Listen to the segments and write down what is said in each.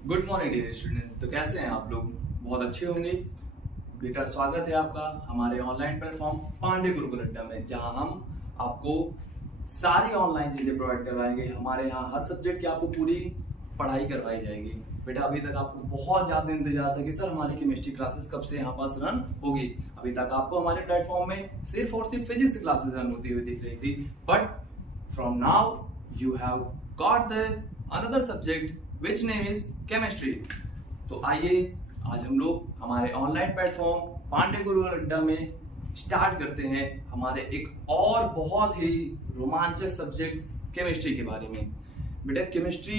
Good morning dear student. तो कैसे हैं आप लोग? बहुत अच्छे होंगे। बेटा स्वागत है आपका हमारे ऑनलाइन प्लेटफॉर्म पांडे गुरुकुल अड्डा में, जहां हम आपको सारी ऑनलाइन चीजें प्रोवाइड करवाएंगे। हमारे यहाँ हर सब्जेक्ट की आपको पूरी पढ़ाई करवाई जाएगी। बेटा अभी तक आपको बहुत ज्यादा इंतजार था कि सर हमारी केमिस्ट्री क्लासेस कब से यहाँ पास रन होगी। अभी तक आपको हमारे प्लेटफॉर्म में सिर्फ और सिर्फ फिजिक्स क्लासेस रन होती हुई दिख रही थी, but from now you have got the another subject which name is chemistry। तो आइए आज हम लोग हमारे ऑनलाइन प्लेटफॉर्म पांडे गुरुकुल अड्डा में स्टार्ट करते हैं हमारे एक और बहुत ही रोमांचक सब्जेक्ट केमिस्ट्री के बारे में। बेटा केमिस्ट्री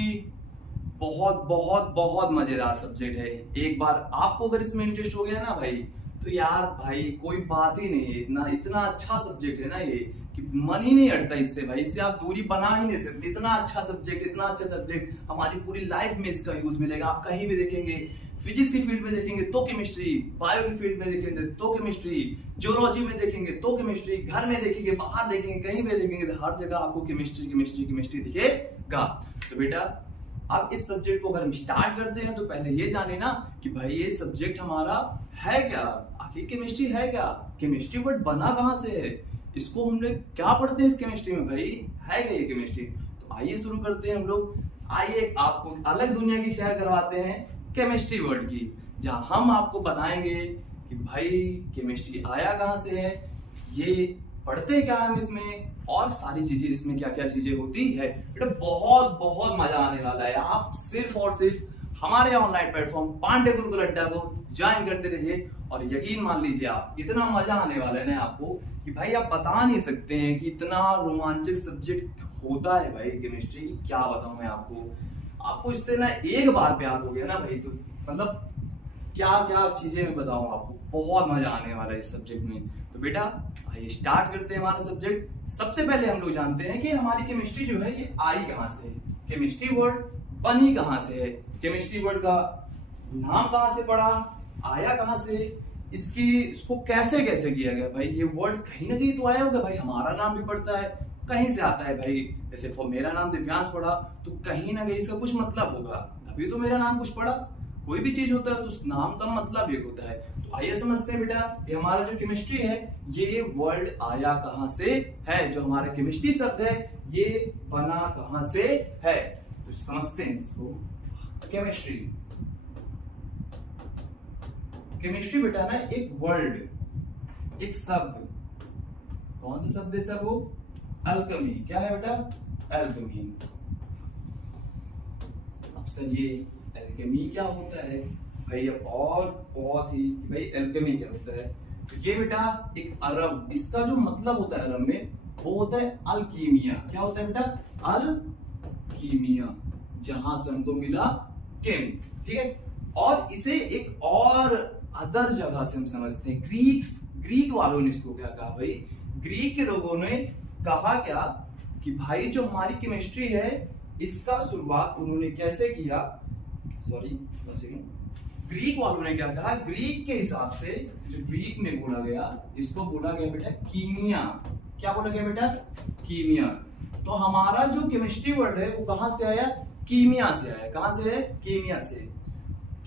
बहुत बहुत बहुत मजेदार सब्जेक्ट है। एक बार आपको अगर इसमें इंटरेस्ट हो गया ना भाई, तो यार भाई कोई बात ही नहीं है। इतना इतना अच्छा सब्जेक्ट है ना ये कि मन ही नहीं हटता इससे भाई। इससे आप दूरी बना ही नहीं सकते। इतना अच्छा सब्जेक्ट, इतना अच्छा सब्जेक्ट, हमारी पूरी लाइफ में इसका यूज मिलेगा। आप कहीं भी देखेंगे, फिजिक्स की फील्ड में देखेंगे तो केमिस्ट्री, बायो की फील्ड में देखेंगे तो केमिस्ट्री, जियोलॉजी में देखेंगे तो केमिस्ट्री, घर में देखेंगे, बाहर देखेंगे, कहीं भी देखेंगे तो हर जगह आपको केमिस्ट्री केमिस्ट्री केमिस्ट्री दिखेगा। तो बेटा अब इस सब्जेक्ट को अगर हम स्टार्ट करते हैं तो पहले ये जाने ना कि भाई ये सब्जेक्ट हमारा है क्या, आखिर केमिस्ट्री है क्या, केमिस्ट्री वर्ड बना कहां से है, इसको हमने क्या पढ़ते हैं इस केमिस्ट्री में, भाई है क्या ये केमिस्ट्री। तो आइए शुरू करते हैं हम लोग। आइए आपको अलग दुनिया की सैर करवाते हैं केमिस्ट्री वर्ड की, जहां हम आपको बताएंगे कि भाई केमिस्ट्री आया कहां से है, ये पढ़ते क्या हम इसमें, और सारी चीजें इसमें क्या क्या चीजें होती है। बेटा बहुत बहुत मजा आने वाला है। आप सिर्फ और सिर्फ हमारे ऑनलाइन प्लेटफॉर्म पांडे गुरुकुल अड्डा को ज्वाइन करते रहिए, और यकीन मान लीजिए आप इतना मजा आने वाला है ना आपको कि भाई आप बता नहीं सकते हैं कि इतना रोमांचक सब्जेक्ट होता है भाई केमिस्ट्री। क्या बताऊं मैं आपको इससे ना एक बार प्यार हो गया ना भाई, तो मतलब क्या क्या चीजें मैं बताऊं आपको, बहुत मजा आने वाला है इस सब्जेक्ट में। तो बेटा आइए स्टार्ट करते हैं हमारा सब्जेक्ट। सबसे पहले हम लोग जानते हैं कि हमारी केमिस्ट्री जो है ये आई कहां से है, केमिस्ट्री वर्ड बनी कहां से है, केमिस्ट्री वर्ड का नाम कहां से पड़ा, आया कहां से, इसको कैसे कैसे किया गया। भाई ये वर्ड कहीं ना कहीं तो आया होगा भाई, हमारा नाम भी पड़ता है, कहीं से आता है भाई। जैसे मेरा नाम दिव्यांश पड़ा तो कहीं ना कहीं इसका कुछ मतलब होगा, तभी तो मेरा नाम कुछ पड़ा। कोई भी चीज होता है तो उस नाम का मतलब एक होता है। तो आइए समझते हैं बेटा, ये हमारा जो केमिस्ट्री है ये वर्ड आया कहां से है, जो हमारा केमिस्ट्री शब्द है ये बना कहां से है। तो समझते हैं इसको। केमिस्ट्री केमिस्ट्री बेटा ना एक वर्ड, एक शब्द, कौन सा शब्द है सर, वो अल्केमी। क्या है बेटा? अल्केमी। अब सर ये एल्केमी क्या होता है भाई, अब और बहुत ही भाई एल्केमी क्या होता है। तो ये बेटा एक अरब, इसका जो मतलब होता है अरब में वो होता है अल्कीमिया। क्या होता है बेटा? अल्कीमिया, जहां से हमको मिला केम, ठीक है। और इसे एक और अदर जगह से हम समझते हैं, ग्रीक वालों ने इसको क्या कहा भाई, ग्रीक के लोगों ने कहा क्या कि भाई जो हमारी केमिस्ट्री है इसका शुरुआत उन्होंने कैसे किया, सॉरी ग्रीक वालों ने क्या कहा, ग्रीक के हिसाब से जो ग्रीक में बोला गया इसको बोला गया बेटा कीमिया। क्या बोला गया बेटा? कीमिया। तो हमारा जो केमिस्ट्री वर्ड है वो कहां से आया? कीमिया से आया। कहां से है? कीमिया से।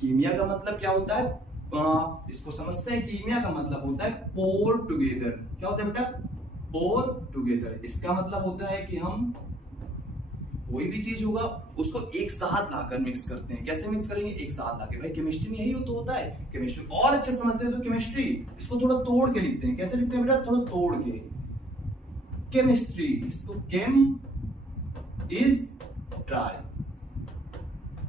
कीमिया का मतलब क्या होता है, इसको समझते हैं। कीमिया का मतलब होता है पोर टुगेदर। क्या होता है बेटा? पोर टुगेदर। इसका मतलब होता है कि हम कोई भी चीज होगा उसको एक साथ लाकर मिक्स करते हैं। कैसे मिक्स करेंगे? एक साथ लाके। भाई केमिस्ट्री में यही तो होता है। केमिस्ट्री और अच्छे समझते हैं तो केमिस्ट्री इसको थोड़ा तोड़ के लिखते हैं। कैसे लिखते हैं बेटा? थोड़ा तोड़ के। केमिस्ट्री, इसको केम इज ड्राई।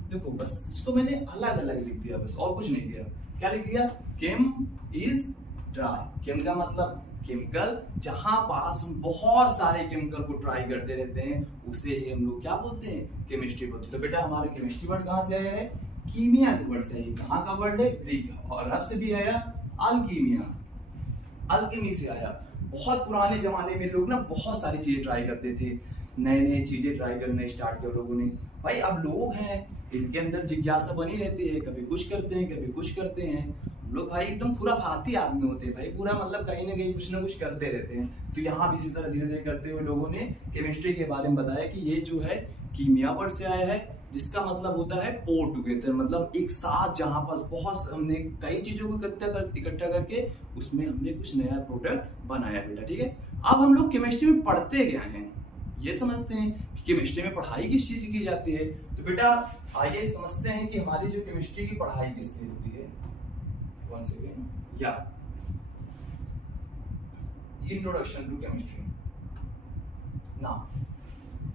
देखो बस इसको मैंने अलग अलग लिख दिया, बस और कुछ नहीं किया। क्या लिख दिया? Came is dry. केम का मतलब केमिकल, जहां पास हम बहुत सारे केमिकल को ट्राई करते रहते हैं उसे ही हम लोग क्या बोलते हैं? केमिस्ट्री बोलते हैं। तो बेटा हमारा केमिस्ट्री वर्ड कहां से आया है? कीमिया के वर्ड से। कहां का वर्ड है? ग्रीक का। और अरब से भी आया अल्कीमिया, अल्केमी से आया। बहुत पुराने जमाने में लोग ना बहुत सारी चीजें ट्राई करते थे, नए नए चीजें ट्राई करने स्टार्ट किया लोगों ने। भाई अब लोग हैं इनके अंदर जिज्ञासा बनी रहती है, कभी कुछ करते हैं कभी कुछ करते हैं। लोग भाई एकदम पूरा फाती आदमी होते हैं भाई, पूरा मतलब कहीं ना कहीं कुछ ना कुछ करते रहते हैं। तो यहाँ भी इसी तरह धीरे धीरे करते हुए लोगों ने केमिस्ट्री के बारे में बताया कि ये जो है कीमिया वर्ड से आया है, जिसका मतलब होता है पोर टुगेदर, मतलब एक साथ, जहां पास बहुत हमने कई चीजों को इकट्ठा करके उसमें हमने कुछ नया प्रोडक्ट बनाया बेटा। ठीक है, अब हम लोग केमिस्ट्री में पढ़ते क्या हैं ये समझते हैं कि केमिस्ट्री में पढ़ाई किस चीज की जाती है। तो बेटा आइए समझते हैं कि हमारी जो केमिस्ट्री की पढ़ाई किससे होती है। वन सेकेंड, या इंट्रोडक्शन टू केमिस्ट्री। ना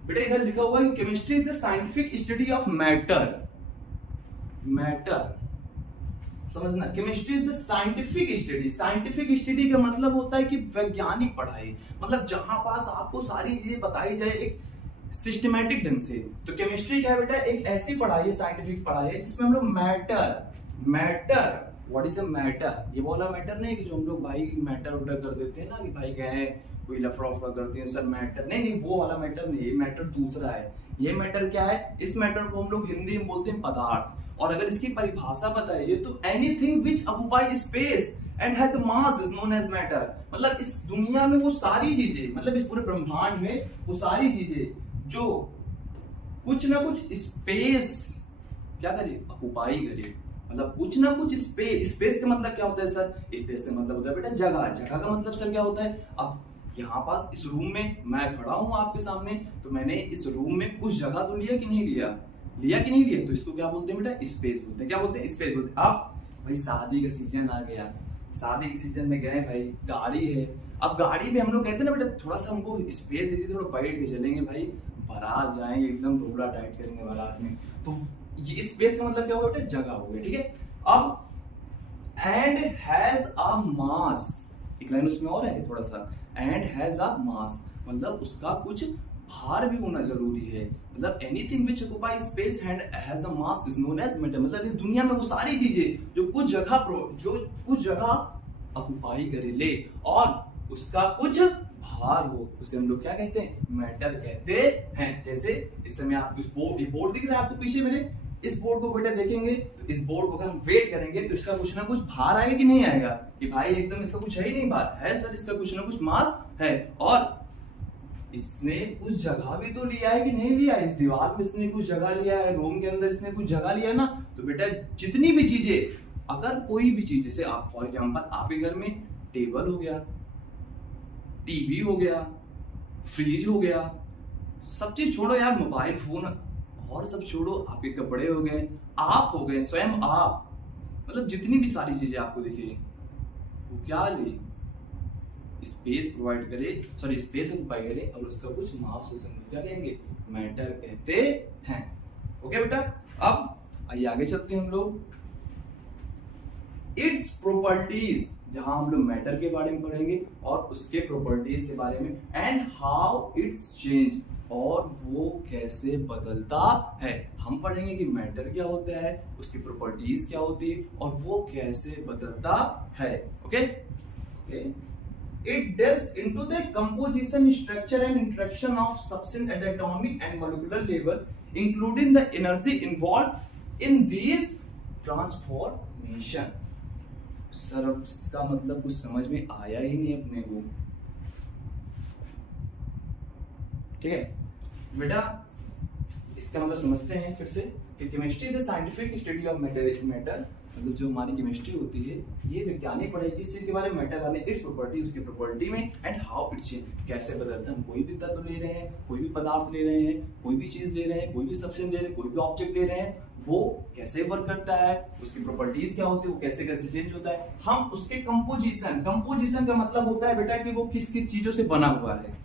बेटा इधर लिखा हुआ है कि chemistry is the scientific study of matter. Matter समझना, chemistry is the scientific study. Scientific study का मतलब होता है कि वैज्ञानिक पढ़ाई, मतलब जहां पास आपको सारी चीजें बताई जाए एक सिस्टमैटिक ढंग से। तो केमिस्ट्री क्या है बेटा, एक ऐसी पढ़ाई है, साइंटिफिक पढ़ाई है जिसमें हम लोग matter what is a matter, ये वाला मैटर नहीं कि जो हम लोग भाई मैटर उटर कर देते हैं ना कि भाई गए कोई लफड़ा उफड़ा करते हैं सर मैटर, नहीं वो वाला मैटर नहीं, ये मैटर दूसरा है। ये मैटर क्या है, इस मैटर को हम लोग हिंदी में बोलते हैं पदार्थ। और अगर इसकी परिभाषा बताइए तो anything which occupy space and has mass is known as matter. मतलब इस दुनिया में वो सारी चीजें, मतलब इस पूरे ब्रह्मांड में वो सारी चीजें जो कुछ ना कुछ स्पेस क्या करे, ऑक्युपाई करे, मतलब कुछ ना कुछ स्पेस। स्पेस का मतलब क्या होता है सर, स्पेस का मतलब होता है बेटा जगह। जगह का मतलब सर क्या होता है, अब यहाँ पास इस रूम में मैं खड़ा हूं आपके सामने, तो मैंने इस रूम में कुछ जगह तो लिया कि नहीं लिया, कि नहीं लिया, तो इसको क्या बोलते हैं बेटा, स्पेस बोलते हैं। क्या बोलते हैं, स्पेस बोलते हैं। अब भाई शादी का सीजन आ गया, शादी के सीजन में गए भाई, गाड़ी है, अब गाड़ी में हम लोग कहते हैं ना बेटा थोड़ा सा हमको स्पेस दे दीजिए, थोड़ा बैठ के चलेंगे भाई, बारात जाएंगे एकदम ढोबला टाइट करेंगे बारात में। तो ये स्पेस का मतलब क्या होगा बेटा, जगह हो गया। ठीक है, अब एंड हैज अ मास, एक लाइन उसमें और है थोड़ा सा, एंड हैज अ मास मतलब उसका कुछ भार भी होना जरूरी है। मतलब anything which occupy space and has a mass is known as matter. मतलब इस दुनिया में वो सारी चीजें जो कुछ जगह ऑक्युपाई करे ले और उसका कुछ भार हो, उसे हम लोग क्या कहते हैं, मैटर कहते हैं। जैसे इस समय आप इस बोर्ड दिख रहा है आपको पीछे मेरे, इस बोर्ड को बेटा देखेंगे तो इस बोर्ड को अगर हम वेट करेंगे तो इसका कुछ ना कुछ भार आएगा कि नहीं आएगा, कि भाई एकदम इसका कुछ है ही नहीं भार, है सर इसका कुछ ना कुछ मास है। और इसने कुछ जगह भी तो लिया है कि नहीं लिया, इस दीवार में इसने कुछ जगह लिया है, रूम के अंदर इसने कुछ जगह लिया ना। तो बेटा जितनी भी चीजें, अगर कोई भी चीज, जैसे आप फॉर एग्जांपल आपके घर में टेबल हो गया, टीवी हो गया, फ्रिज हो गया, सब चीज छोड़ो यार, मोबाइल फोन और सब छोड़ो, आपके कपड़े हो गए, आप हो गए, स्वयं आप, मतलब जितनी भी सारी चीजें आपको दिखे वो क्या ले, स्पेस प्रोवाइड करे, सॉरी स्पेस ऑक्युपाई करे और उसका कुछ मास हो सकता है, क्या कहेंगे, मैटर कहते हैं। ओके बेटा, अब आइए आगे चलते हैं हम लोग। इट्स प्रॉपर्टीज, जहां हम लोग मैटर के बारे में पढ़ेंगे और उसके प्रॉपर्टीज के बारे में, एंड हाउ इट्स चेंज, और वो कैसे बदलता है। हम पढ़ेंगे कि मैटर क्या होता है, उसकी प्रॉपर्टीज क्या होती है और वो कैसे बदलता है। Okay okay, it delves into the composition, structure and interaction of substance at the atomic and molecular level, including the energy involved in these transformation। Sir अब इसका मतलब कुछ समझ में आया ही नहीं अपने को। ठीक है बेटा, इसका मतलब समझते हैं फिर से कि chemistry is the scientific study of matter, मतलब जो हमारी केमिस्ट्री होती है ये वैज्ञानिक पढ़ाई किस चीज के बारे में, मैटर वाले, इट्स प्रॉपर्टी, उसकी प्रॉपर्टी में, एंड हाउ इट्स चेंज, कैसे बदलता है। हम कोई भी तत्व ले रहे हैं, कोई भी पदार्थ ले रहे हैं, कोई भी चीज ले रहे हैं, कोई भी सब्सटेंस ले रहे हैं, कोई भी ऑब्जेक्ट ले रहे हैं, वो कैसे वर्क करता है, उसकी प्रॉपर्टीज क्या होती है, वो कैसे कैसे चेंज होता है। हम उसके कंपोजिशन का मतलब होता है बेटा कि वो किस किस चीजों से बना हुआ है,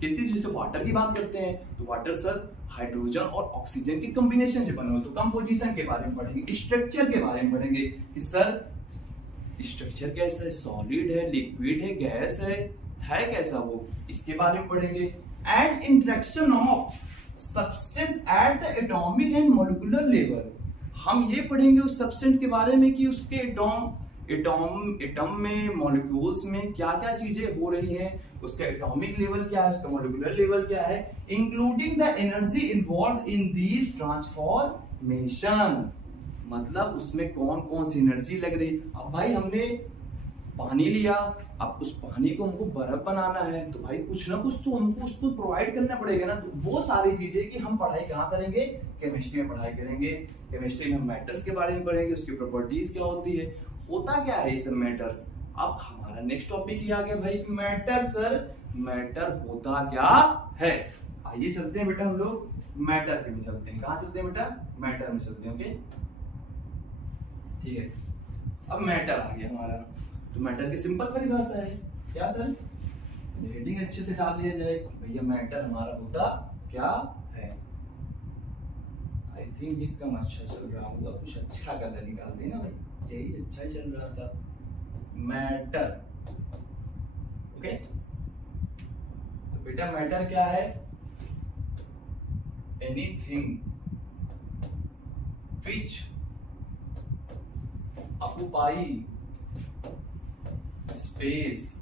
किस चीज, जैसे वाटर की बात करते हैं तो वाटर सर हाइड्रोजन और ऑक्सीजन के कॉम्बिनेशन से बना हो, तो कंपोजिशन के बारे में पढ़ेंगे। स्ट्रक्चर के बारे में पढ़ेंगे कि सर स्ट्रक्चर कैसा है, सॉलिड है, लिक्विड है, गैस है कैसा वो, इसके बारे में पढ़ेंगे। And interaction of substance at the atomic and molecular level, हम ये पढ़ेंगे उस सब्सटेंस के बारे में कि उसके एटम में, मॉलिक्यूल्स में क्या क्या चीजें हो रही हैं, उसका एटॉमिक लेवल क्या है, उसका मॉलिक्यूलर लेवल क्या है, including the energy involve in these transformation, मतलब उसमें कौन कौन सी एनर्जी लग रही। अब भाई हमने पानी लिया, अब उस पानी को हमको बर्फ बनाना है तो भाई कुछ ना कुछ तो हमको उसको प्रोवाइड करना पड़ेगा ना। तो वो सारी चीजें कि हम पढ़ाई कहाँ करेंगे, केमिस्ट्री में पढ़ाई करेंगे। केमिस्ट्री में मैटर्स के बारे में पढ़ेंगे, उसकी प्रॉपर्टीज क्या होती है, होता क्या है ये सब मैटर्स। अब हमारा नेक्स्ट टॉपिक ही आ गया भाई मैटर। सर मैटर होता क्या है, आइए चलते हैं बेटा हम लोग मैटर के में चलते हैं। कहाँ चलते हैं बेटा, मैटर में चलते हैं। ओके ठीक है, अब मैटर आ गया हमारा, तो मैटर की सिंपल परिभाषा है क्या सर, हेडिंग अच्छे से डाल लिया जाए भैया मैटर हमारा होता क्या है। आई थिंक ये कम अच्छा चल रहा होगा, कुछ अच्छा कलर निकाल देना भाई, यही अच्छा ही चल रहा था। मैटर ओके, तो बेटा मैटर क्या है, anything which occupy space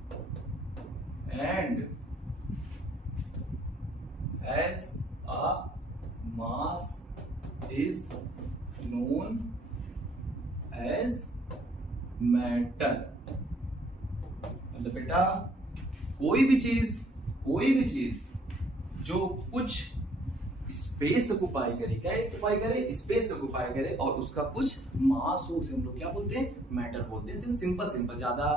and has a mass is known as matter। मतलब बेटा कोई भी चीज जो कुछ स्पेस ऑक्युपाई करे, क्या ऑक्युपाई करे, स्पेस ऑक्युपाई करे और उसका कुछ मास हो, उसे हम लोग क्या बोलते हैं, मैटर बोलते हैं। सिंपल ज्यादा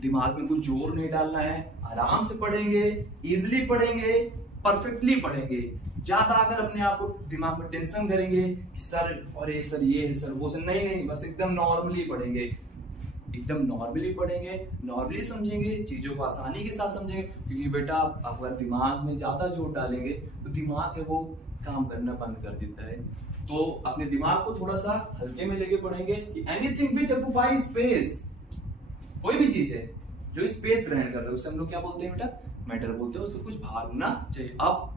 दिमाग में कुछ जोर नहीं डालना है, आराम से पढ़ेंगे, इजिली पढ़ेंगे, परफेक्टली पढ़ेंगे। ज्यादा अगर अपने आप को दिमाग में टेंशन करेंगे कि सर अरे सर ये है सर वो सर, नहीं, बस एकदम नॉर्मली पढ़ेंगे, एकदम नॉर्मली पढ़ेंगे, नॉर्मली समझेंगे, चीजों को आसानी के साथ समझेंगे। क्योंकि बेटा आप अगर दिमाग में ज्यादा जोर डालेंगे तो दिमाग है वो काम करना बंद कर देता है। तो अपने दिमाग को थोड़ा सा हल्के में लेके पढ़ेंगे कि एनीथिंग विच ऑक्युपाई स्पेस, कोई भी चीज है जो स्पेस ग्रहण कर रहे हो उसे हम लोग क्या बोलते हैं बेटा, मैटर बोलते हैं। उससे कुछ भार होना चाहिए। अब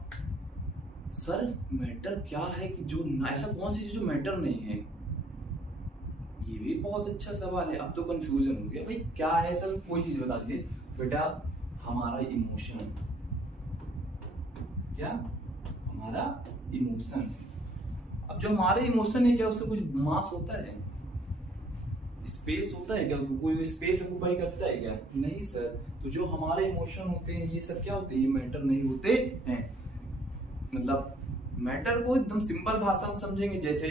सर मैटर क्या है कि जो ऐसा कौन सी चीज जो मैटर नहीं है, ये भी बहुत अच्छा सवाल है। अब तो कंफ्यूजन हो गया भाई क्या है सर, कोई चीज बता दीजिए बेटा। हमारा इमोशन, क्या हमारा इमोशन, अब जो हमारे इमोशन है क्या उससे कुछ मास होता है, स्पेस होता है क्या, कोई स्पेस ऑक्युपाई करता है क्या, नहीं सर। तो जो हमारे इमोशन होते हैं ये सब क्या होते हैं, ये मैटर नहीं होते हैं। मतलब मैटर को एकदम सिंपल भाषा में समझेंगे, जैसे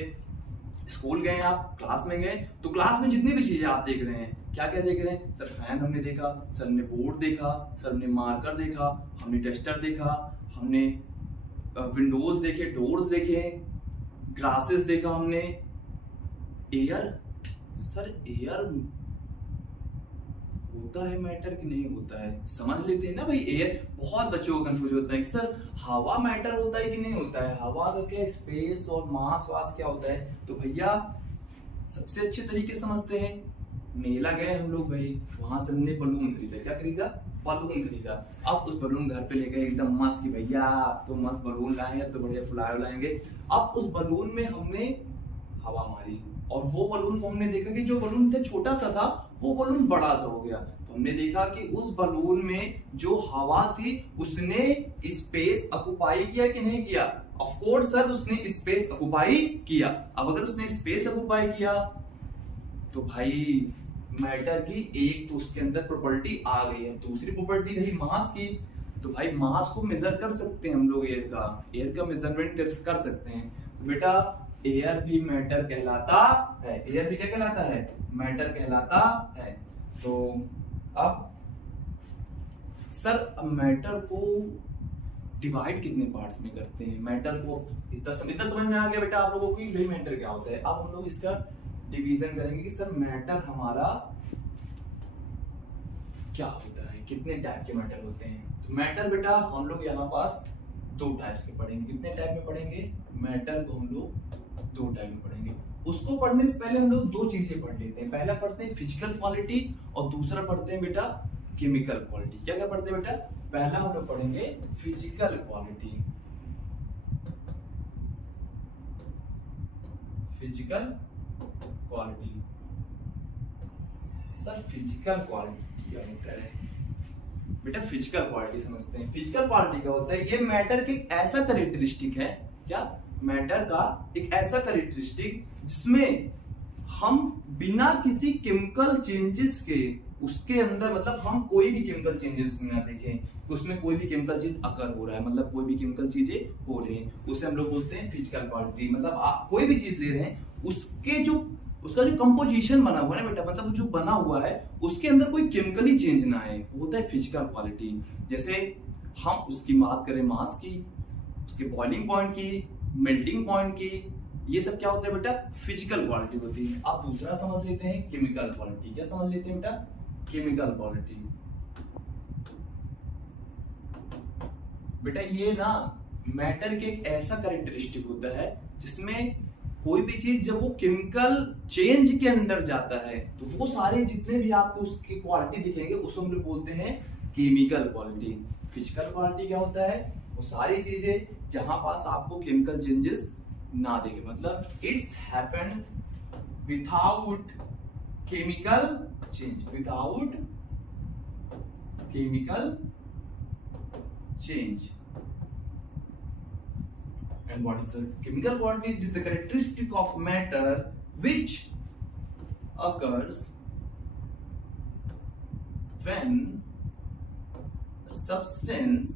स्कूल गए आप, क्लास में गए, तो क्लास में जितनी भी चीजें आप देख रहे हैं, क्या क्या देख रहे हैं, सर फैन हमने देखा, सर ने बोर्ड देखा, सर ने मार्कर देखा, हमने टेस्टर देखा, हमने विंडोज देखे, डोर्स देखे, ग्लासेस देखा हमने, एयर, सर एयर होता है मैटर कि नहीं होता है, समझ लेते हैं ना भाई। एयर, बहुत बच्चों को कंफ्यूज होता है कि सर हवा मैटर होता है कि नहीं होता है, हवा का क्या स्पेस और मास वास क्या होता है। तो भैया सबसे अच्छे तरीके समझते हैं, मेला गए हम लोग भाई, वहां से हमने बलून खरीदा, क्या खरीदा, बलून खरीदा। अब उस बलून घर पे लेके एकदम मस्त कि भैया आप तो मस्त बलून लाएंगे, तो बढ़िया फुलाए लाएंगे। अब उस बलून में हमने हवा मारी और वो बलून को हमने देखा कि जो बलून था छोटा सा था वो बलून बड़ा सा हो गया। तो हमने देखा कि उस बलून में जो हवा थी उसने स्पेस ऑक्युपाई किया कि नहीं किया, ऑफ कोर्स सर उसने स्पेस ऑक्युपाई किया। अब अगर उसने स्पेस ऑक्युपाई किया तो भाई मैटर की एक तो उसके अंदर प्रॉपर्टी आ गई है, दूसरी प्रॉपर्टी रही मास की। तो भाई मास को मेजर कर सकते हैं हम लोग, एयर का मेजरमेंट कर सकते हैं। तो बेटा एयर भी मैटर कहलाता है, एयर भी क्या कहलाता है, मैटर कहलाता है। तो अब सर मैटर को डिवाइड कितने पार्ट्स में करते हैं, मैटर को इतना समझ में आ गया बेटा आप लोगों को कि भाई मैटर क्या होता है। अब हम लोग इसका डिवीजन करेंगे कि सर मैटर हमारा क्या होता है, कितने टाइप के मैटर होते हैं। तो मैटर बेटा हम लोग यहाँ पास दो टाइप्स के पढ़ेंगे। कितने टाइप में पढ़ेंगे, मैटर को हम लोग दो टाइप में पढ़ेंगे। उसको पढ़ने से पहले हम लोग दो चीजें पढ़ लेते हैं, पहला पढ़ते हैं फिजिकल क्वालिटी और दूसरा पढ़ते हैं बेटा केमिकल क्वालिटी। क्या क्या पढ़ते हैं बेटा, पहला हम लोग पढ़ेंगे physical quality, physical quality. Sir physical quality क्या होता है बेटा, फिजिकल क्वालिटी समझते हैं। फिजिकल क्वालिटी क्या होता है, ये मैटर की ऐसा कैरेक्टरिस्टिक है, क्या मैटर का एक ऐसा कैरेक्टरिस्टिक जिसमें हम बिना किसी केमिकल चेंजेस के उसके अंदर मतलब हम कोई भी केमिकल चेंजेस ना देखें, उसमें कोई भी केमिकल चीज अकर हो रहा है, मतलब कोई भी केमिकल चीजें हो रही हैं, उसे हम लोग बोलते हैं फिजिकल क्वालिटी। मतलब आप कोई भी चीज ले रहे हैं, उसका जो कंपोजिशन बना हुआ है ना बेटा, मतलब जो बना हुआ है उसके अंदर कोई केमिकली चेंज ना आए, वो होता है फिजिकल क्वालिटी। जैसे हम उसकी बात करें मास की, उसके बॉइलिंग पॉइंट की, मेल्टिंग पॉइंट की, ये सब क्या होता है बेटा, फिजिकल क्वालिटी होती है। आप दूसरा समझ लेते हैं केमिकल क्वालिटी। क्या समझ लेते हैं बेटा, केमिकल क्वालिटी। बेटा ये ना मैटर के एक ऐसा कैरेक्टरिस्टिक होता है जिसमें कोई भी चीज जब वो केमिकल चेंज के अंदर जाता है तो वो सारे जितने भी आपको उसकी क्वालिटी दिखेंगे उसको हम लोग बोलते हैं केमिकल क्वालिटी। फिजिकल क्वालिटी क्या होता है, वो सारी चीजें जहां पास आपको केमिकल चेंजेस ना दिखे, मतलब it's happened without chemical change, without chemical change. And what is the chemical quality? It is the characteristic of matter which occurs when a substance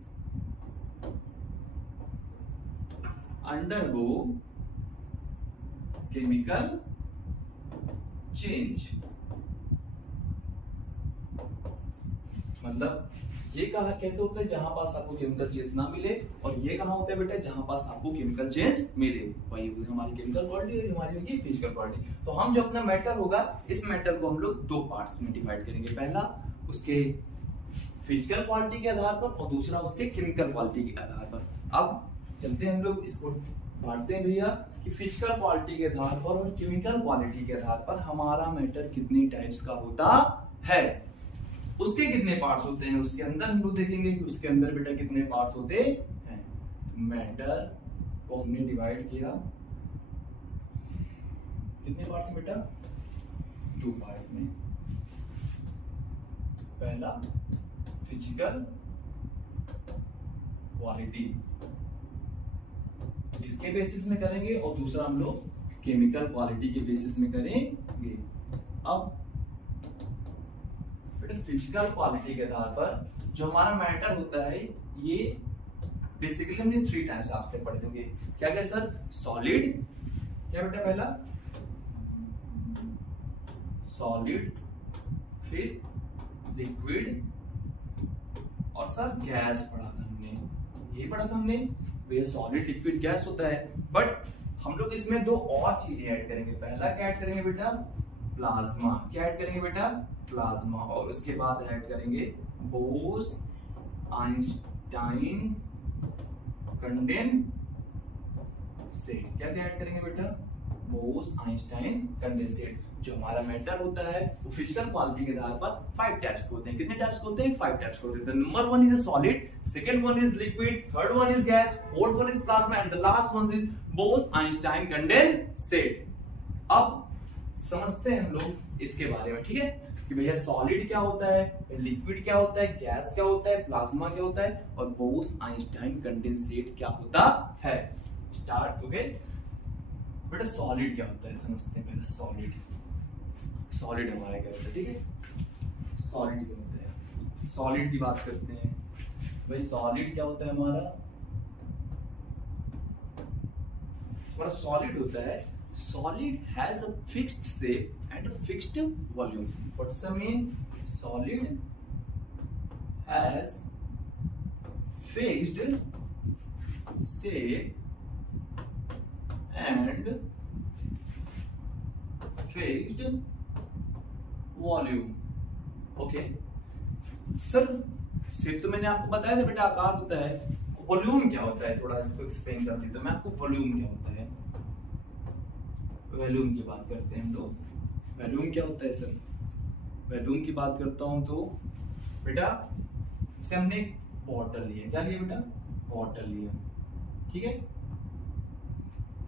undergo chemical change. मतलब ये कहा कैसे होता है, जहां पास आपको केमिकल चेंज ना मिले, और ये कहां होता है बेटा, जहां पास आपको केमिकल चेंज मिले। वही हमारी केमिकल क्वालिटी और हमारी होगी फिजिकल क्वालिटी। तो हम जो अपना मैटर होगा, इस मैटर को हम लोग दो पार्ट्स में डिवाइड करेंगे, पहला उसके फिजिकल क्वालिटी के आधार पर और दूसरा उसके केमिकल क्वालिटी के आधार पर। अब चलते हैं हम लोग इसको बांटते हैं भैया कि फिजिकल क्वालिटी के आधार पर और केमिकल क्वालिटी के आधार पर हमारा मैटर कितनी टाइप्स का होता है, उसके कितने पार्ट्स होते हैं, उसके अंदर हम लोग देखेंगे कि उसके अंदर बेटा कितने पार्ट्स होते हैं। मैटर को हमने डिवाइड किया कितने पार्ट्स में बेटा, 2 पार्ट्स में। पहला फिजिकल क्वालिटी, इसके बेसिस में करेंगे, और दूसरा हम लोग केमिकल क्वालिटी के बेसिस में करेंगे। अब फिजिकल क्वालिटी के आधार पर जो हमारा मैटर होता है, ये बेसिकली हमने 3 टाइप्स आपसे पढ़ देंगे। क्या क्या सर, सॉलिड, क्या बेटा पहला सॉलिड, फिर लिक्विड, और सर गैस पढ़ा था हमने, यही पढ़ा था हमने भैया, सॉलिड लिक्विड गैस होता है। बट हम लोग इसमें 2 और चीजें ऐड करेंगे। पहला क्या ऐड करेंगे बेटा, प्लाज्मा। क्या ऐड करेंगे बेटा, प्लाज्मा। और उसके बाद ऐड करेंगे बोस आइंस्टाइन कंडेंसेट। क्या क्या ऐड करेंगे बेटा, बोस आइंस्टाइन कंडेंसेट। जो हमारा मैटर होता है वो फिजिकल क्वालिटी के आधार पर 5 टाइप्स के होते हैं। कितने टाइप्स के होते हैं, 5 टाइप्स के होते हैं। Number 1 is a solid, second 1 is liquid, third 1 is gas, fourth 1 is plasma, and the last 1 is Bose Einstein condensate. अब समझते हैं हम लोग इसके बारे में, ठीक है, कि भैया सॉलिड क्या होता है, लिक्विड क्या होता है, गैस क्या होता है, प्लाज्मा क्या होता है, और बोस आइंस्टाइन कंडेंसेट क्या होता है। स्टार्ट हो गए बेटा। सॉलिड क्या होता है समझते हैं पहले। सॉलिड हमारा क्या होता है, ठीक है, सॉलिड क्या होता है, सॉलिड की बात करते हैं भाई। सॉलिड क्या होता है हमारा सॉलिड होता है, solid has a fixed shape and a fixed volume. What does that mean? Solid has fixed shape and fixed volume. Okay. Sir shape तो मैंने आपको बताया था बेटा, आकार होता है। वॉल्यूम क्या होता है, थोड़ा इसको एक्सप्लेन कर देता हूं मैं आपको। वॉल्यूम क्या होता है, वॉल्यूम की बात करते हैं हम लोग। वॉल्यूम क्या होता है सर, वॉल्यूम की बात करता हूं तो बेटा जैसे हमने एक बॉटल लिया, क्या लिया बेटा, बॉटल लिया, ठीक है,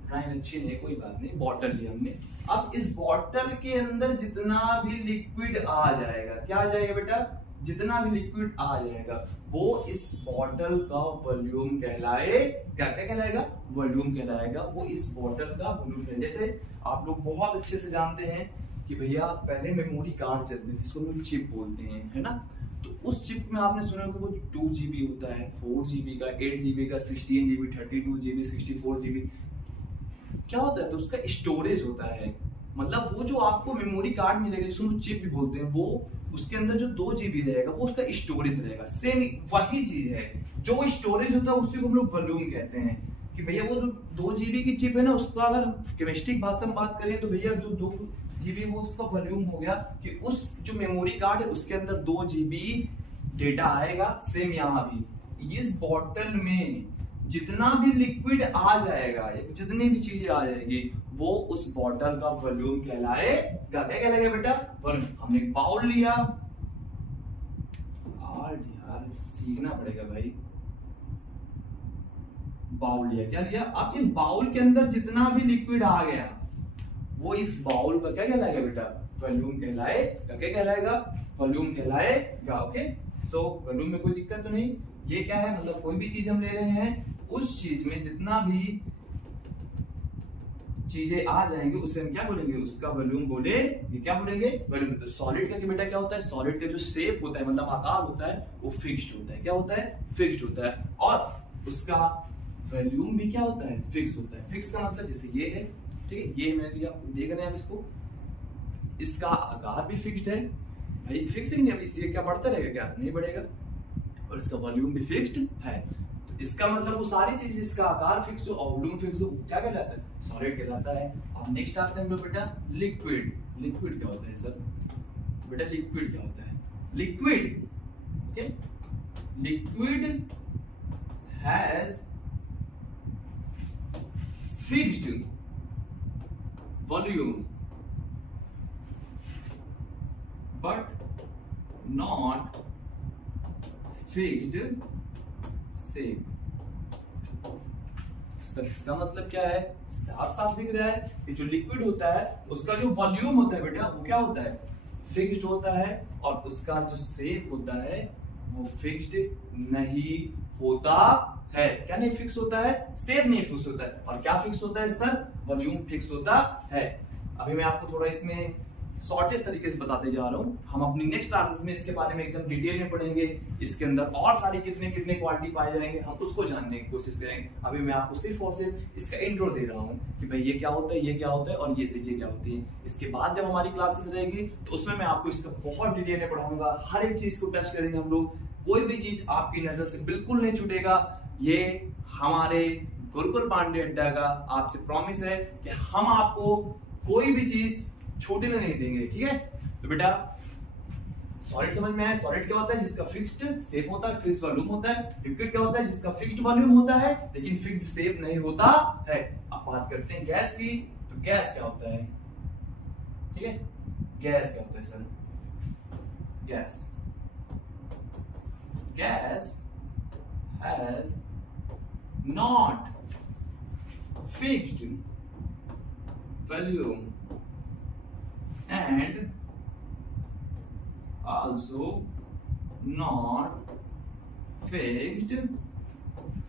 ड्राइंग अच्छी नहीं कोई बात नहीं, बॉटल लिया हमने। अब इस बॉटल के अंदर जितना भी लिक्विड आ जाएगा, क्या आ जाएगा बेटा, जितना भी लिक्विड आ जाएगा वो इस बॉटल का वॉल्यूम कहलाएगा। क्या कहलाएगा, वॉल्यूम कहलाएगा। वो इस बॉटल का वॉल्यूम है। जैसे आप लोग बहुत अच्छे से जानते हैं कि भैया पहले मेमोरी कार्ड चलती थी, जिसको हम लोग चिप बोलते हैं, है ना। तो उस चिप में आपने सुना होगा वो 2 GB होता है, 4 GB का, 8 GB का, 16 GB, 32 GB, 64 GB क्या होता है, तो उसका स्टोरेज होता है। मतलब वो जो आपको मेमोरी कार्ड मिलेगा, जिसको हम चिप भी बोलते हैं, वो उसके अंदर जो 2 GB रहेगा वो उसका स्टोरेज रहेगा। सेम वही चीज है, जो स्टोरेज होता है उसी को हम लोग वॉल्यूम कहते हैं। कि भैया वो जो 2 GB की चिप है ना, उसका अगर केमिस्ट्रिक भाषा में बात करें तो भैया जो 2 GB वो उसका वॉल्यूम हो गया, कि उस जो मेमोरी कार्ड है उसके अंदर 2 GB डेटा आएगा। सेम यहाँ भी इस बॉटल में जितना भी लिक्विड आ जाएगा, जितनी भी चीजें आ जाएगी, वो उस बॉटल का वॉल्यूम कहलाएगा। क्या कहलाएगा बेटा? वॉल्यूम। हमने एक बाउल लिया, यार सीखना पड़ेगा भाई। बाउल लिया, क्या लिया? अब इस बाउल के अंदर जितना भी लिक्विड आ गया, वो इस बाउल का क्या कहलाएगा बेटा? वॉल्यूम कहलाएगा। क्या कहलाएगा? वॉल्यूम कहलाएगा। ओके, सो वॉल्यूम में कोई दिक्कत तो नहीं। ये क्या है, मतलब कोई भी चीज हम ले रहे हैं, उस चीज में जितना भी चीजें आ जाएंगे उसे हम क्या बोलेंगे? उसका वॉल्यूम बोलेंगे। क्या बोलेंगे? वॉल्यूम। तो सॉलिड का बेटा क्या होता है? सॉलिड का जो शेप होता है, मतलब आकार होता है, वो फिक्स्ड होता है। क्या होता है? फिक्स्ड होता है। और उसका वॉल्यूम भी क्या होता है? फिक्स होता है। फिक्स का मतलब जैसे ये है, ठीक है, ये मैंने लिया, देख रहे हैं आप इसको, इसका आकार भी फिक्स्ड है भाई। फिक्स ही नहीं है, इसलिए क्या बढ़ता रहेगा? क्या नहीं बढ़ेगा। और इसका वॉल्यूम भी फिक्स्ड है। तो इसका मतलब वो सारी चीज जिसका आकार फिक्स हो और वॉल्यूम फिक्स हो, क्या कहलाता है? सॉलिड कहलाता है। अब नेक्स्ट आते हैं हम लोग बेटा लिक्विड। लिक्विड क्या होता है सर? बेटा लिक्विड क्या होता है? Liquid, okay, liquid has fixed volume but not fixed shape। Sir इसका मतलब क्या है? साफ साफ दिख रहा है कि जो लिक्विड होता है उसका जो वॉल्यूम होता है बेटा, वो क्या होता है? फिक्स्ड होता है। और उसका जो शेप होता है वो फिक्स्ड नहीं होता है। क्या नहीं फिक्स होता है? शेप नहीं फिक्स होता है। और क्या फिक्स होता है सर? वॉल्यूम फिक्स होता है। अभी मैं आपको थोड़ा इसमें शॉर्टेस्ट तरीके से बताते जा रहा हूँ। हम अपनी नेक्स्ट क्लासेस में इसके बारे में एकदम डिटेल में पढ़ेंगे। इसके अंदर और सारी कितने कितने क्वालिटी पाए जाएंगे, हम उसको जानने की कोशिश करेंगे। अभी मैं आपको सिर्फ और सिर्फ इसका इंट्रो दे रहा हूँ कि भाई ये क्या होता है, ये क्या होता है, और ये चीजें क्या होती है। इसके बाद जब हमारी क्लासेस रहेगी तो उसमें मैं आपको इसका बहुत डिटेल में पढ़ाऊंगा। हर एक चीज को टच करेंगे हम लोग। कोई भी चीज आपकी नजर से बिल्कुल नहीं छूटेगा। ये हमारे गुरुकुल पांडे अड्डा का आपसे प्रॉमिस है कि हम आपको कोई भी चीज छूटने नहीं देंगे। ठीक है, तो बेटा सॉलिड समझ में आया? सॉलिड क्या होता है? जिसका फिक्स्ड शेप होता है, फिक्स्ड वॉल्यूम होता है। लिक्विड क्या होता है? जिसका फिक्स्ड वॉल्यूम होता है लेकिन फिक्स्ड शेप नहीं होता है। अब बात करते हैं गैस की। तो गैस क्या होता है? ठीक है, गैस क्या होता है sir? Gas has not fixed volume and also not fixed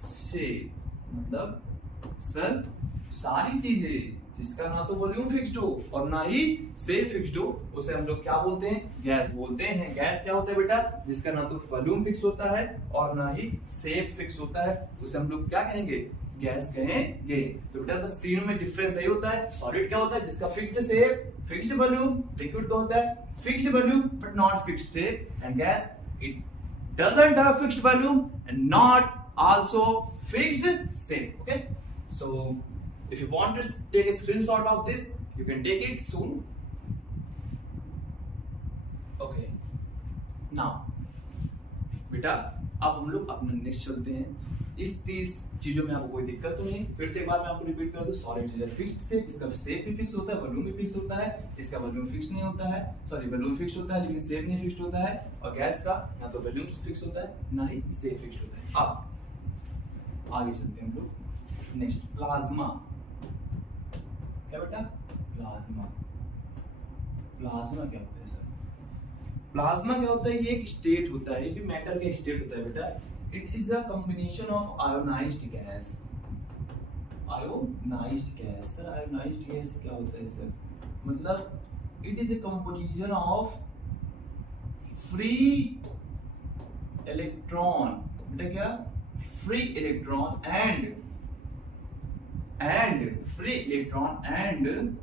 shape। मतलब सर सारी चीजें जिसका ना तो वॉल्यूम फिक्स्ड हो और ना ही शेप फिक्स्ड हो, उसे हम लोग क्या बोलते हैं? गैस बोलते हैं। गैस क्या होता है बेटा? जिसका ना तो वॉल्यूम फिक्स होता है और ना ही शेप फिक्स होता है, उसे हम लोग क्या कहेंगे? गैस कहेंगे। तो बेटा बस तीनों में डिफरेंस यही होता है। सॉलिड क्या होता है? जिसका fixed shape, fixed volume. Liquid क्या होता है? Fixed volume but not fixed shape. And gas it doesn't have fixed volume and not also fixed shape। Okay, so if you want to take a screenshot of this, you can take it soon। Okay, now बेटा अब हम लोग अपना next चलते हैं। इस 30 चीजों में आपको कोई दिक्कत तो नहीं। फिर से एक बार मैं आपको रिपीट कर दूं, सॉलिड चीज है फिक्स्ड शेप, इसका शेप भी फिक्स होता है, वॉल्यूम भी फिक्स होता है। इसका वॉल्यूम फिक्स नहीं होता है, सॉरी वॉल्यूम फिक्स होता है लेकिन शेप नहीं फिक्स होता है। और गैस का ना तो वॉल्यूम फिक्स होता है ना ही शेप फिक्स होता है। अब आगे चलते हैं हम लोग नेक्स्ट, प्लाज्मा। क्या बेटा? प्लाज्मा। प्लाज्मा क्या होता है सर? प्लाज्मा क्या होता है? ये एक स्टेट होता है, ये भी मैटर का स्टेट होता है बेटा। It is a combination of ionised gas. Ionised gas sir, ionised gas क्या होता है सर? मतलब it is a composition of free electron, बेटा क्या, free electron and free electron and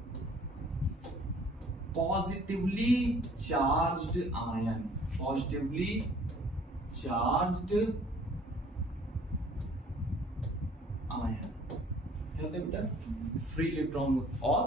positively charged ion, positively charged ion क्या होता है बेटा, फ्री इलेक्ट्रॉन और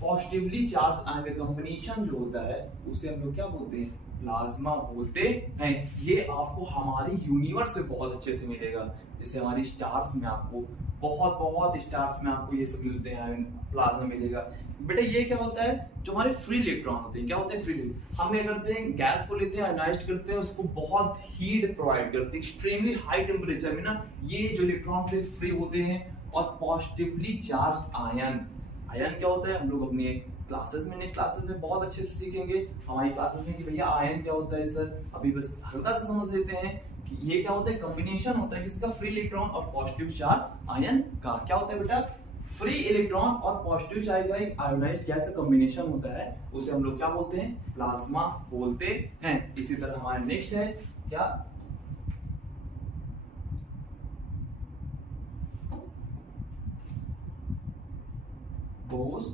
पॉजिटिवली चार्ज आयन का कॉम्बिनेशन जो होता है उसे हम लोग क्या बोलते हैं, प्लाज्मा बोलते हैं। ये आपको हमारी यूनिवर्स से बहुत अच्छे से मिलेगा, जैसे हमारी स्टार्स में आपको बहुत स्टार्स में आपको ये सब मिलते हैं, प्लाज्मा मिलेगा। बेटा ये क्या होता है, जो हमारे फ्री इलेक्ट्रॉन होते हैं, क्या होते हैं फ्री इलेक्ट्रॉन, हम क्या करते हैं, गैस को लेते हैं, आयोनाइज्ड करते हैं, उसको बहुत हीट प्रोवाइड करते हैं, एक्सट्रीमली हाई टेम्परेचर में ना ये जो इलेक्ट्रॉन फ्री होते हैं। और पॉजिटिवली चार्ज्ड आयन, आयन क्या होता है हम लोग अपनी क्लासेस में, नेक्स्ट क्लासेस में बहुत अच्छे से सीखेंगे हमारी क्लासेस में कि भैया आयन क्या होता है सर, अभी बस हल्का सा समझ लेते हैं कि ये क्या होता है, कॉम्बिनेशन होता है किसका, फ्री इलेक्ट्रॉन और पॉजिटिव चार्ज आयन का। क्या होता है बेटा, फ्री इलेक्ट्रॉन और पॉजिटिव चार्ज का एक आयोनाइज्ड गैस का कॉम्बिनेशन होता है, उसे हम लोग क्या बोलते हैं, प्लाज्मा बोलते हैं। इसी तरह हमारा नेक्स्ट है क्या, बोस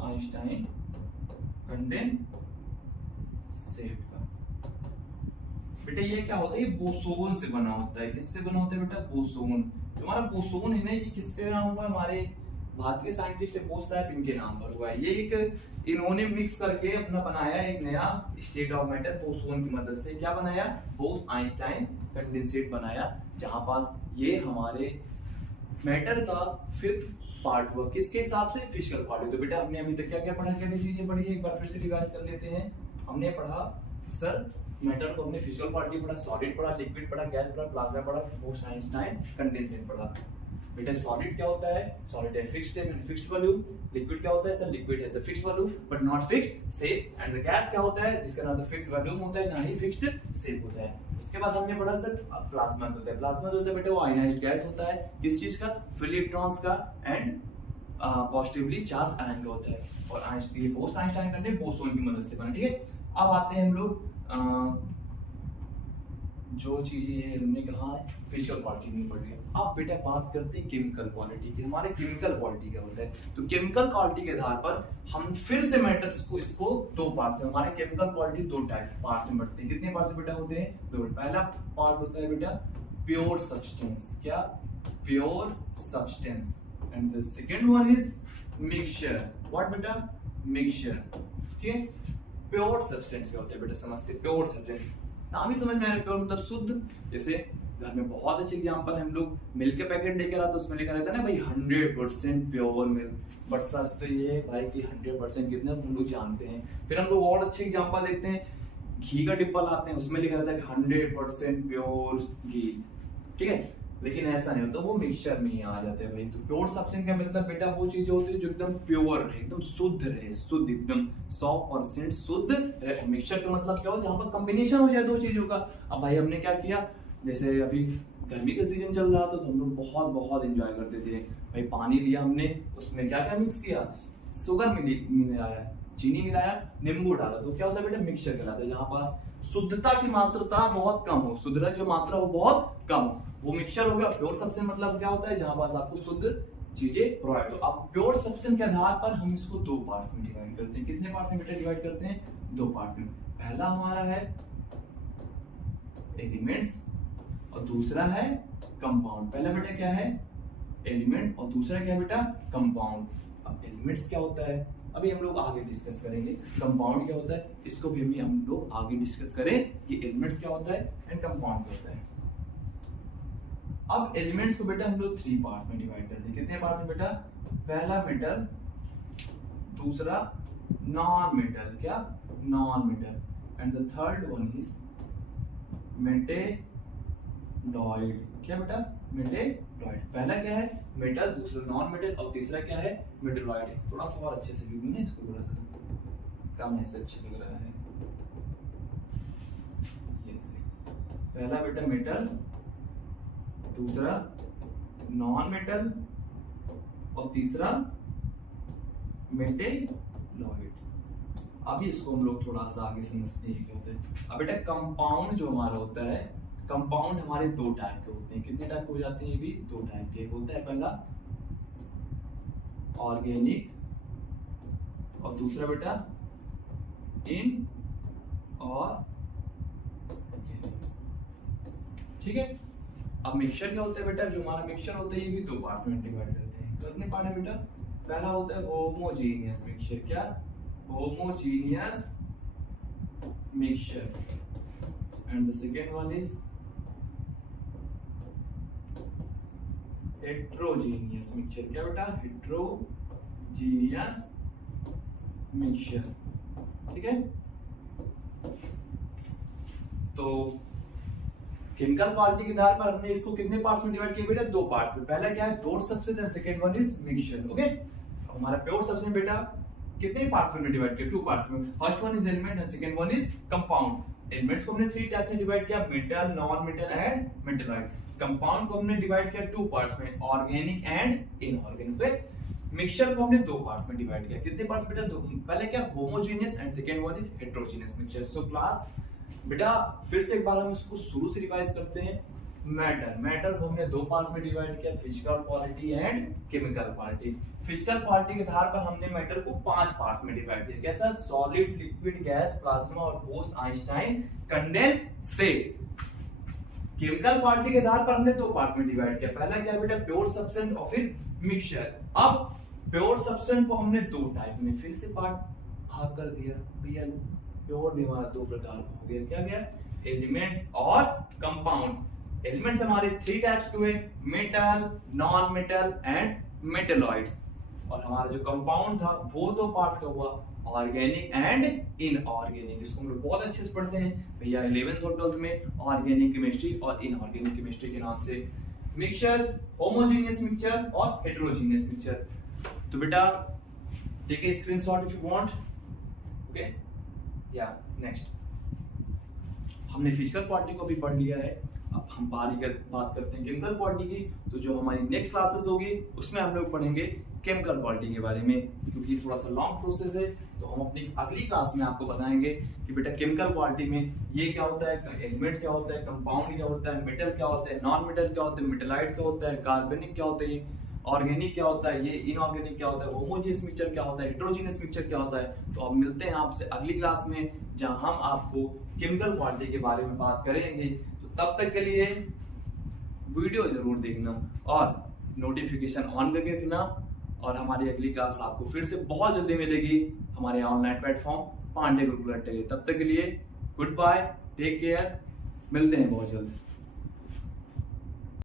आइंस्टाइन कंडेंसेट का। बेटा ये क्या होता है, ये बोसोन से बना होता है, किससे बना होता है बेटा, बोसोन। जो हमारा बोसोन है ना, ये किस पे नाम हुआ, हमारे भारतीय साइंटिस्ट है बोस साहब, इनके नाम पर हुआ है। ये एक इन्होंने मिक्स करके अपना बनाया एक नया स्टेट ऑफ मैटर, बोसोन की मदद से क्या बनाया, बोस आइंस्टाइन कंडेंसेट बनाया, जहां पास ये हमारे मैटर का फिफ्थ पार्ट हुआ, किसके हिसाब से, फिजिकल पार्ट। तो बेटा हमने अभी तक क्या क्या पढ़ा, क्या क्या चीजें पढ़ी है, एक बार फिर से रिवाइज कर लेते हैं। हमने पढ़ा सर मैटर को, हमने फिजिकल पार्ट पढ़ा, सॉलिड पढ़ा, लिक्विड पढ़ा, गैस पढ़ा, प्लाज्मा पढ़ा, बोस आइंस्टाइन कंडेंसेट पढ़ा। बेटा सॉलिड क्या होता है, सॉलिड है फिक्स्ड है, फिक्स्ड वॉल्यूम। लिक्विड क्या होता है सर, लिक्विड है the fixed volume but not fixed shape. And the gas क्या होता है, जिसका ना तो फिक्स्ड वॉल्यूम होता है ना ही फिक्स्ड शेप होता है। उसके बाद हमने पढ़ा सर प्लाज्मा होता है, प्लाज्मा जो होता है बेटा वो आयनाइज्ड गैस होता है, किस चीज का, फ्री इलेक्ट्रॉन्स का एंड पॉजिटिवली चार्ज आयन का होता है। और ये बोस आइंस्टाइन करने बोसोन की मदद से बना, ठीक है। अब आते हैं हम लोग जो चीजें हमने कहा फिजिकल क्वालिटी नहीं पढ़ी है। अब बेटा बात करते हैं केमिकल क्वालिटी की, हमारे केमिकल क्वालिटी क्या होता है। तो केमिकल क्वालिटी के आधार पर हम फिर से मैटर्स को इसको दो पार्ट से, हमारे केमिकल क्वालिटी दो टाइप पार्ट में बढ़ते हैं। कितने पार्ट से बेटा होते हैं, दो। पहला पार्ट होता है बेटा प्योर सब्सटेंस, क्या, pure substance. And the second one is mixture, what बेटा, मिक्सचर, ठीक है। प्योर सब्सटेंस क्या होता है बेटा, समझते हैं प्योर सब्सटेंस, नाम ही समझ में आया, प्योर मतलब शुद्ध। जैसे घर में बहुत अच्छे एग्जांपल है, हम लोग मिल्क के पैकेट लेकर आते, उसमें लिखा रहता है ना भाई 100% प्योर मिल्क, बट सच तो ये है भाई कि 100% कितने हम लोग जानते हैं। फिर हम लोग और अच्छे एग्जांपल देखते हैं, घी का डिब्बा लाते हैं, उसमें लिखा रहता है कि 100% प्योर घी, ठीक है। लेकिन ऐसा नहीं होता, वो मिक्सचर में ही आ जाते हैं भाई। तो प्योर सब्सटेंस का मतलब बेटा वो चीज होती है जो एकदम प्योर रहे, एकदम शुद्ध रहे, शुद्ध एकदम 100% शुद्ध रहे। मिक्सचर का मतलब क्या हो, जहाँ पर कॉम्बिनेशन हो जाए दो चीजों का। अब भाई हमने क्या किया, जैसे अभी गर्मी का सीजन चल रहा था तो हम लोग बहुत एंजॉय करते थे भाई। पानी लिया हमने, उसमें क्या क्या मिक्स किया, शुगर मिलाया, चीनी मिलाया, नींबू डाला, तो क्या होता है बेटा, मिक्सचर कहलाता है। जहाँ पास शुद्धता की मात्रा बहुत कम हो, शुद्धता की मात्रा हो बहुत कम हो, वो मिक्सचर हो गया। प्योर सब्सटेंस मतलब क्या होता है, जहां पास आपको शुद्ध चीजें प्रोवाइड हो। अब प्योर सब्सटेंस के आधार पर हम इसको दो पार्ट्स में डिवाइड करते हैं। कितने पार्ट्स में बेटा डिवाइड करते हैं, दो पार्ट्स में। पहला हमारा है एलिमेंट्स और दूसरा है कंपाउंड। पहला बेटा क्या है, एलिमेंट, और दूसरा क्या बेटा, कंपाउंड। अब एलिमेंट्स क्या होता है अभी हम लोग आगे डिस्कस करेंगे, कंपाउंड क्या होता है इसको भी हम लोग आगे डिस्कस करें कि एलिमेंट्स क्या होता है एंड कंपाउंड क्या होता है। अब एलिमेंट्स को बेटा हम लोग 3 पार्ट में डिवाइड करते हैं। कितने पार्ट में बेटा, पहला मेटल, दूसरा नॉन मेटल, क्या, non metal, and the third one is metalloid, क्या बेटा, मेटेलॉइड। पहला क्या है मेटल, दूसरा नॉन मेटल और तीसरा क्या है मेटेलॉइड। थोड़ा सा और अच्छे से लिखूंगी ना इसको, थोड़ा सा कम ऐसे अच्छा लग रहा है। ये पहला बेटा मेटल, दूसरा नॉन मेटल और तीसरा मेटेलॉइड। अभी इसको हम लोग थोड़ा सा आगे समझते हैं क्या होता है। अब बेटा कंपाउंड जो हमारा होता है, कंपाउंड हमारे दो टाइप के होते हैं। कितने टाइप के हो जाते हैं? ये भी दो टाइप के होता है। पहला ऑर्गेनिक और दूसरा बेटा इन और, ठीक है। अब मिक्सचर क्या होता है बेटा? जो हमारा मिक्सचर होता है ये भी दो पार्ट में डिवाइड करते हैं। कितने पार्ट है बेटा? पहला होता है होमोजेनियस मिक्सचर। क्या? Homogeneous mixture. And the second one is heterogeneous mixture. क्या बेटा? हेट्रोजेनियस मिक्सचर, ठीक है। तो केमिकल क्वालिटी के आधार पर हमने इसको कितने पार्ट्स में डिवाइड किया बेटा? दो पार्ट्स में। पहला क्या है? Pure substance and second one is mixture. Okay, हमारा प्योर सब्सटेंस बेटा कितने पार्ट्स में डिवाइड किया? टू पार्ट्स में। First one is element and second one is compound. Elements को हमने थ्री टाइप्स में डिवाइड किया, metal, non metal and metalloid. Compound को हमने डिवाइड किया टू पार्ट्स में, ऑर्गेनिक एंड इनऑर्गेनिक। मिक्सचर को हमने दो पार्ट्स में डिवाइड किया। कितने पार्ट्स बेटा? दो। पहले क्या? Homogeneous and second one is heterogeneous mixture. So class बेटा फिर से एक बार हम इसको शुरू से रिवाइज करते हैं। मैटर को हमने दो पार्ट्स में डिवाइड किया, physical quality and chemical quality. Physical quality के आधार पर हमने मैटर को पांच पार्ट्स में डिवाइड किया। कैसा? सॉलिड, लिक्विड, गैस, प्लाज्मा और Bose Einstein condensate. Chemical quality के आधार पर हमने दो पार्ट्स में डिवाइड किया। पहला क्या बेटा? प्योर सब्सटेंस और फिर मिक्सचर। अब प्योर सब्सटेंस को हमने दो टाइप में फिर से पार्ट भाग कर दिया भैया। प्योर भी हमारा दो प्रकार का हो गया। क्या गया? एलिमेंट्स और कंपाउंड। एलिमेंट्स हमारे थ्री टाइप्स के हुए, metal, non metal and metalloids. और हमारा जो कंपाउंड था वो दो पार्ट्स का हुआ, ऑर्गेनिक एंड इनऑर्गेनिक, जिसको हम लोग बहुत अच्छे से पढ़ते हैं भैया 11th और 12th में, ऑर्गेनिक केमिस्ट्री और इनऑर्गेनिक केमिस्ट्री के नाम से। मिक्सचर, होमोजेनियस मिक्सचर और हेटेरोजेनियस मिक्सचर। तो बेटा take a screenshot if you want. Okay, या नेक्स्ट हमने फिजिकल क्वालिटी को भी पढ़ लिया है। अब हम बात करते हैं केमिकल क्वालिटी की। तो जो हमारी नेक्स्ट क्लासेस होगी उसमें हम लोग पढ़ेंगे केमिकल क्वालिटी के बारे में, क्योंकि थोड़ा सा लॉन्ग प्रोसेस है। तो हम अपनी अगली क्लास में आपको बताएंगे कि बेटा केमिकल क्वालिटी में ये क्या होता है, एलिमेंट क्या होता है, कंपाउंड क्या होता है, मेटल क्या होता है, नॉन मेटल क्या होता है, मेटेलाइट क्या होता है, कार्बनिक क्या होता है, ऑर्गेनिक क्या होता है, ये इनऑर्गेनिक क्या होता है, होमोजेनियस मिक्सचर क्या होता है, हेटेरोजेनियस मिक्सचर क्या होता है। तो अब मिलते हैं आपसे अगली क्लास में जहां हम आपको केमिकल क्वालिटी के बारे में बात करेंगे। तो तब तक के लिए वीडियो जरूर देखना और नोटिफिकेशन ऑन करके रखना। और हमारी अगली क्लास आपको फिर से बहुत जल्दी मिलेगी हमारे ऑनलाइन प्लेटफॉर्म पांडे गुरुकुल अड्डे। तब तक के लिए गुड बाय, टेक केयर, मिलते हैं बहुत जल्द।